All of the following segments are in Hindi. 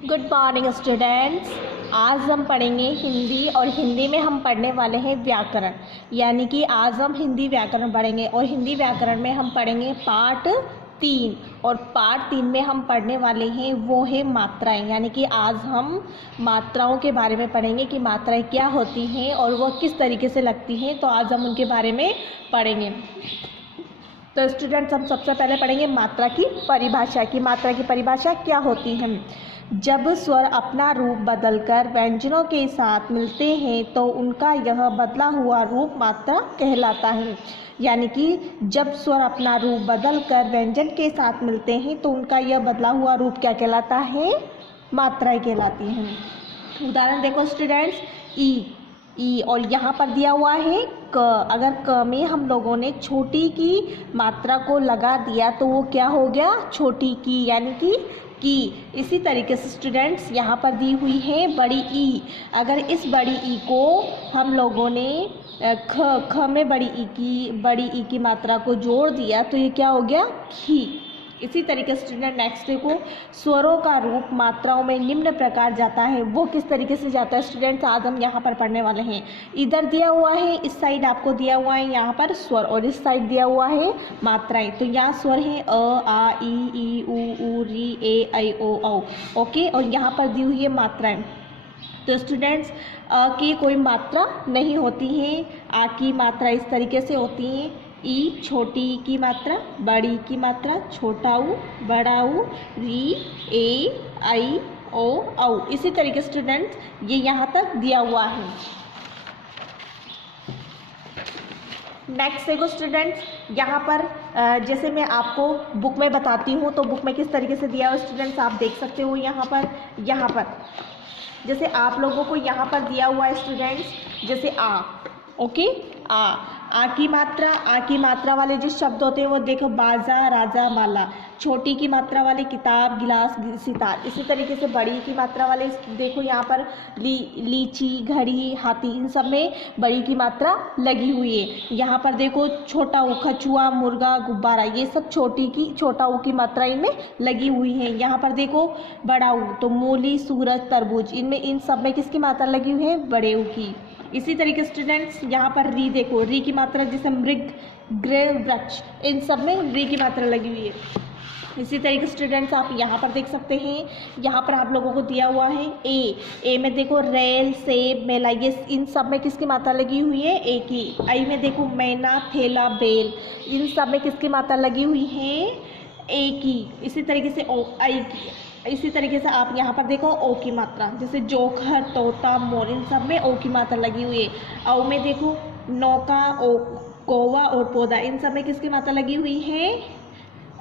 Good morning students. आज हम पढ़ेंगे हिंदी और हिंदी में हम पढ़ने वाले हैं व्याकरण। यानी कि आज हम हिंदी व्याकरण पढ़ेंगे और हिंदी व्याकरण में हम पढ़ेंगे पार्ट 3 और पार्ट 3 में हम पढ़ने वाले हैं वो है मात्राएं। यानी कि आज हम मात्राओं के बारे में पढ़ेंगे कि मात्राएं क्या होती हैं और वह किस तरीके से लगती हैं। तो आज हम उनके बारे में पढ़ेंगे। तो स्टूडेंट्स हम सबसे पहले पढ़ेंगे मात्रा की परिभाषा की मात्रा की परिभाषा क्या होती है। जब स्वर अपना रूप बदलकर व्यंजनों के साथ मिलते हैं तो उनका यह बदला हुआ रूप मात्रा कहलाता है। यानी कि जब स्वर अपना रूप बदलकर व्यंजन के साथ मिलते हैं तो उनका यह बदला हुआ रूप क्या कहलाता है? मात्राएं कहलाती हैं। उदाहरण देखो स्टूडेंट्स, ई और यहाँ पर दिया हुआ है क। अगर क में हम लोगों ने छोटी की मात्रा को लगा दिया तो वो क्या हो गया? छोटी की, यानी कि की। इसी तरीके से स्टूडेंट्स यहाँ पर दी हुई है बड़ी ई। अगर इस बड़ी ई को हम लोगों ने ख में बड़ी ई की मात्रा को जोड़ दिया तो ये क्या हो गया? खी। इसी तरीके से स्टूडेंट नेक्स्ट देखो, स्वरों का रूप मात्राओं में निम्न प्रकार जाता है। वो किस तरीके से जाता है स्टूडेंट्स? आज हम यहाँ पर पढ़ने वाले हैं। इधर दिया हुआ है, इस साइड आपको दिया हुआ है यहाँ पर स्वर और इस साइड दिया हुआ है मात्राएं। तो यहाँ स्वर हैं अ, आ, ई, उ, री, ए, ऐ, ओ, औ। ओके, और यहाँ पर दी हुई है मात्राएं। तो स्टूडेंट्स अ की कोई मात्रा नहीं होती है। आ की मात्रा इस तरीके से होती है। ई छोटी ई की मात्रा, बड़ी की मात्रा, छोटा ऊ, बड़ा ऊ, री, ए, आई, ओ, औ। इसी तरीके से स्टूडेंट्स ये यहाँ तक दिया हुआ है। नेक्स्ट देखो स्टूडेंट्स, यहाँ पर जैसे मैं आपको बुक में बताती हूँ तो बुक में किस तरीके से दिया हुआ स्टूडेंट्स आप देख सकते हो। यहाँ पर जैसे आप लोगों को यहाँ पर दिया हुआ है स्टूडेंट्स, जैसे आ। ओके, आ की मात्रा वाले जो शब्द होते हैं वो देखो, बाजा, राजा, माला। छोटी की मात्रा वाले किताब, गिलास, सितार। इसी तरीके से बड़ी की मात्रा वाले देखो यहाँ पर लीची, घड़ी, हाथी। इन सब में बड़ी की मात्रा लगी हुई है। यहाँ पर देखो छोटा ऊ, कछुआ, मुर्गा, गुब्बारा। ये सब छोटा ऊ की मात्रा इनमें लगी हुई है। यहाँ पर देखो बड़ा ऊ, तो मूली, सूरज, तरबूज। इन सब में किसकी मात्रा लगी हुई है? बड़े ऊ की। इसी तरीके से स्टूडेंट्स यहाँ पर री देखो, री की मात्रा जैसे मृग, गृह, वृक्ष। इन सब में री की मात्रा लगी हुई है। इसी तरीके से स्टूडेंट्स आप यहाँ पर देख सकते हैं, यहाँ पर आप लोगों को दिया हुआ है ए में देखो रेल, सेब, मेला। ये इन सब में किसकी मात्रा लगी हुई है? ए की। आई में देखो मैना, थैला, बेल। इन सब में किसकी मात्रा लगी हुई है? ए की। इसी तरीके से ओ, आई की। इसी तरीके से आप यहाँ पर देखो ओ की मात्रा, जैसे जोकर, तोता, मोर। इन सब में ओ की मात्रा लगी हुई है। औ में देखो नौका, ओ, कौवा और पौधा। इन सब में किसकी मात्रा लगी हुई है?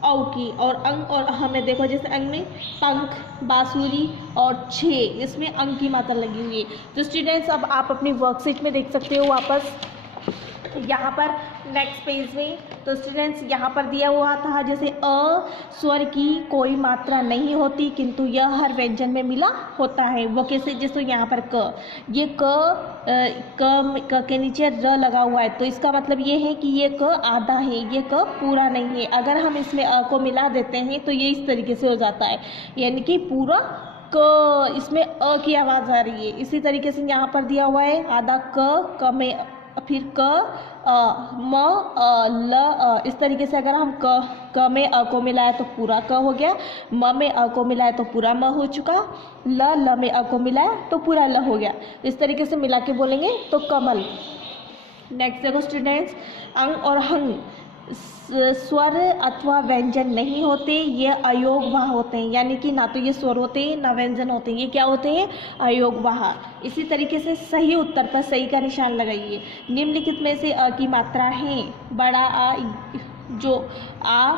औ की। और अंग और अह में देखो, जैसे अंग में पंख, बांसुरी और छे। इसमें अंग की मात्रा लगी हुई है। तो स्टूडेंट्स अब आप अपनी वर्कशीट में देख सकते हो वापस यहाँ पर नेक्स्ट पेज में। तो स्टूडेंट्स यहाँ पर दिया हुआ था जैसे अ स्वर की कोई मात्रा नहीं होती किंतु यह हर व्यंजन में मिला होता है। वो कैसे? जैसे यहाँ पर क, ये क के नीचे र लगा हुआ है तो इसका मतलब ये है कि ये क आधा है, ये क पूरा नहीं है। अगर हम इसमें अ को मिला देते हैं तो ये इस तरीके से हो जाता है, यानी कि पूरा क, इसमें अ की आवाज़ आ रही है। इसी तरीके से यहाँ पर दिया हुआ है आधा क में फिर क, म, ल, इस तरीके से अगर हम क में अ को मिलाए तो पूरा क हो गया, म में अ को मिलाए तो पूरा म हो चुका, ल में अ को मिलाए तो पूरा ल हो गया। इस तरीके से मिला के बोलेंगे तो कमल। नेक्स्ट देखो स्टूडेंट्स, अंग और हंग स्वर अथवा व्यंजन नहीं होते, ये अयोगवाह होते हैं। यानी कि ना तो ये स्वर होते हैं ना व्यंजन होते हैं, ये क्या होते हैं? अयोगवाह। इसी तरीके से सही उत्तर पर सही का निशान लगाइए। निम्नलिखित में से अ की मात्रा है बड़ा आ, जो आ,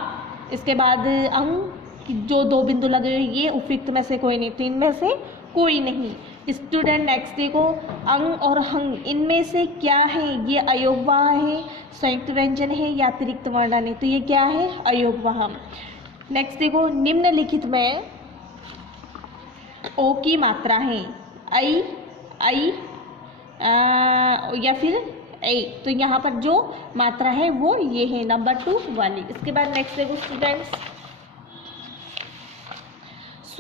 इसके बाद अंग जो 2 बिंदु लगे हुए, ये उपयुक्त में से कोई नहीं। तो इनमें से कोई नहीं। स्टूडेंट नेक्स्ट देखो, अंग और हंग इनमें से क्या है? ये अयोगवाह है, संयुक्त व्यंजन है या अतिरिक्त वर्णन है? तो ये क्या है? अयोगवाह। नेक्स्ट देखो, निम्नलिखित में ओ की मात्रा है आई या फिर ए। तो यहाँ पर जो मात्रा है वो ये है नंबर 2 वाली। इसके बाद नेक्स्ट देखो स्टूडेंट्स,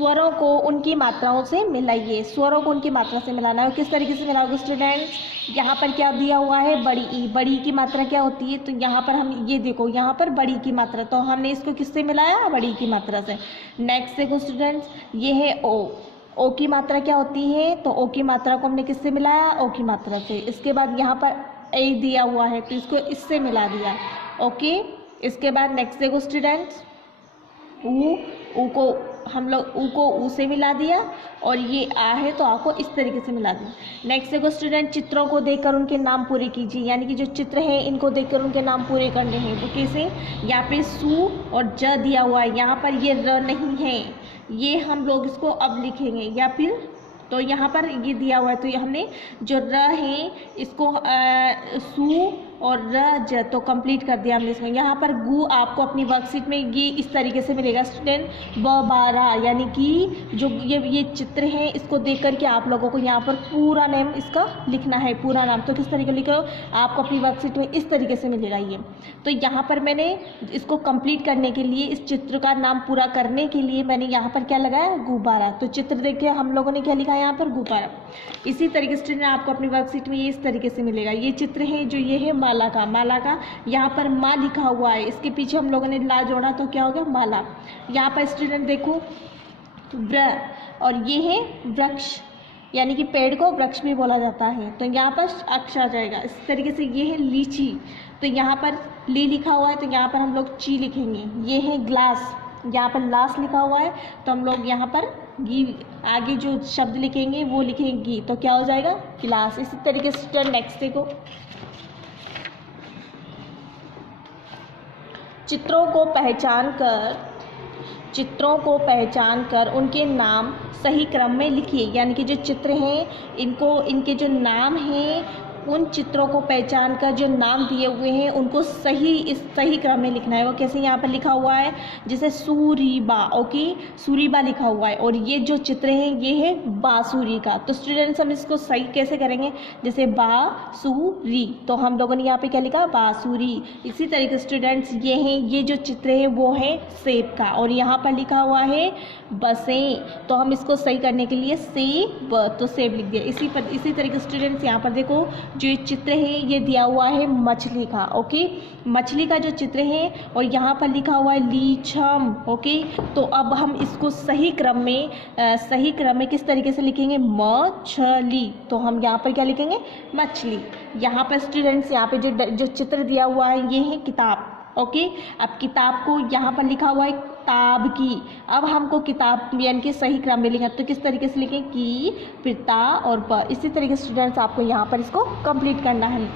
स्वरों को उनकी मात्राओं से मिलाइए। स्वरों को उनकी मात्रा से मिलाना है। किस तरीके से मिलाओगे स्टूडेंट्स? यहाँ पर क्या दिया हुआ है? बड़ी ई। बड़ी की मात्रा क्या होती है? तो यहाँ पर हम ये देखो, यहाँ पर बड़ी की मात्रा, तो हमने इसको किससे मिलाया? बड़ी की मात्रा से। नेक्स्ट देखो स्टूडेंट्स, ये है ओ। ओ की मात्रा क्या होती है? तो ओ की मात्रा को हमने किससे मिलाया? ओ की मात्रा से। इसके बाद यहाँ पर ए दिया हुआ है तो इसको इससे मिला दिया। ओके, इसके बाद नेक्स्ट देखो स्टूडेंट्स, ऊ को हम लोग ऊ को ऊ से मिला दिया, और ये आ है तो आ को इस तरीके से मिला दिया। नेक्स्ट देखो स्टूडेंट, चित्रों को देखकर उनके नाम पूरे कीजिए, यानी कि जो चित्र हैं इनको देखकर उनके नाम पूरे करने हैं। तो कैसे? यहाँ पे सू और ज दिया हुआ है, यहाँ पर ये र नहीं है, ये हम लोग इसको अब लिखेंगे, या फिर तो यहाँ पर ये दिया हुआ है तो ये हमने जो र है इसको सू और र ज तो कंप्लीट कर दिया हमने इसमें। यहाँ पर गु आपको अपनी वर्कशीट में ये इस तरीके से मिलेगा स्टूडेंट, ब बारा, यानी कि जो ये चित्र है इसको देख करके आप लोगों को यहाँ पर पूरा नेम इसका लिखना है, पूरा नाम। तो किस तरीके लिखो? आपको अपनी वर्कशीट में इस तरीके से मिलेगा ये। तो यहाँ पर मैंने इसको कंप्लीट करने के लिए, इस चित्र का नाम पूरा करने के लिए मैंने यहाँ पर क्या लगाया? गुब्बारा। तो चित्र देख के हम लोगों ने क्या लिखा है यहाँ पर? गुब्बारा। इसी तरीके से स्टूडेंट आपको अपनी वर्कशीट में ये इस तरीके से मिलेगा। ये चित्र है जो ये है माला का यहाँ पर माँ लिखा हुआ है, इसके पीछे हम लोगों ने ला जोड़ा तो क्या हो गया? माला। यहाँ पर स्टूडेंट देखो व्र, और ये है वृक्ष, यानी कि पेड़ को वृक्ष भी बोला जाता है, तो यहाँ पर अक्ष आ जाएगा। इस तरीके से ये है लीची, तो यहाँ पर ली लिखा हुआ है तो यहाँ पर हम लोग ची लिखेंगे। ये है ग्लास, यहाँ पर लास लिखा हुआ है तो हम लोग यहाँ पर गी, आगे जो शब्द लिखेंगे वो लिखेंगे गी, तो क्या हो जाएगा? गिलास। इसी तरीके से नेक्स्ट देखो, चित्रों को पहचान कर उनके नाम सही क्रम में लिखिए, यानी कि जो चित्र हैं इनके जो नाम हैं उन चित्रों को पहचान कर जो नाम दिए हुए हैं उनको सही क्रम में लिखना है। वो कैसे? यहाँ पर लिखा हुआ है जैसे सूरीबा, ओके, सूरीबा लिखा हुआ है, और ये जो चित्र है ये है बांसुरी का। तो स्टूडेंट्स हम इसको सही कैसे करेंगे? जैसे बांसुरी, तो हम लोगों ने यहाँ पे क्या लिखा? बांसुरी। इसी तरीके से स्टूडेंट्स ये जो चित्र है वो है सेब का, और यहाँ पर लिखा हुआ है बसें, तो हम इसको सही करने के लिए सेब, तो सेब लिख दिया। इसी तरीके से स्टूडेंट्स यहाँ पर देखो जो ये चित्र है ये दिया हुआ है मछली का, ओके, मछली का जो चित्र है, और यहाँ पर लिखा हुआ है लीछम, ओके। तो अब हम इसको सही क्रम में किस तरीके से लिखेंगे? मछली, तो हम यहाँ पर क्या लिखेंगे? मछली। यहाँ पर स्टूडेंट्स यहाँ पे जो चित्र दिया हुआ है ये है किताब, ओके। अब किताब को यहाँ पर लिखा हुआ है ताब की, अब हमको किताब यानी कि सही क्रम में लिखना, तो किस तरीके से लिखें? की, फिर ता और ब। इसी तरीके से स्टूडेंट्स आपको यहाँ पर इसको कंप्लीट करना है।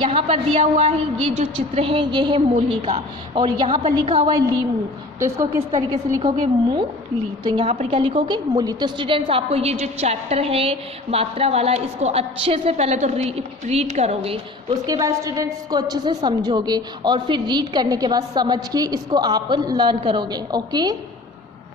यहाँ पर दिया हुआ है ये जो चित्र है ये है मूली का, और यहाँ पर लिखा हुआ है लीमू, तो इसको किस तरीके से लिखोगे? मूली, तो यहाँ पर क्या लिखोगे? मूली। तो स्टूडेंट्स आपको ये जो चैप्टर है मात्रा वाला इसको अच्छे से पहले तो रीड करोगे, उसके बाद स्टूडेंट्स इसको अच्छे से समझोगे, और फिर रीड करने के बाद समझ के इसको आप लर्न करोगे, ओके।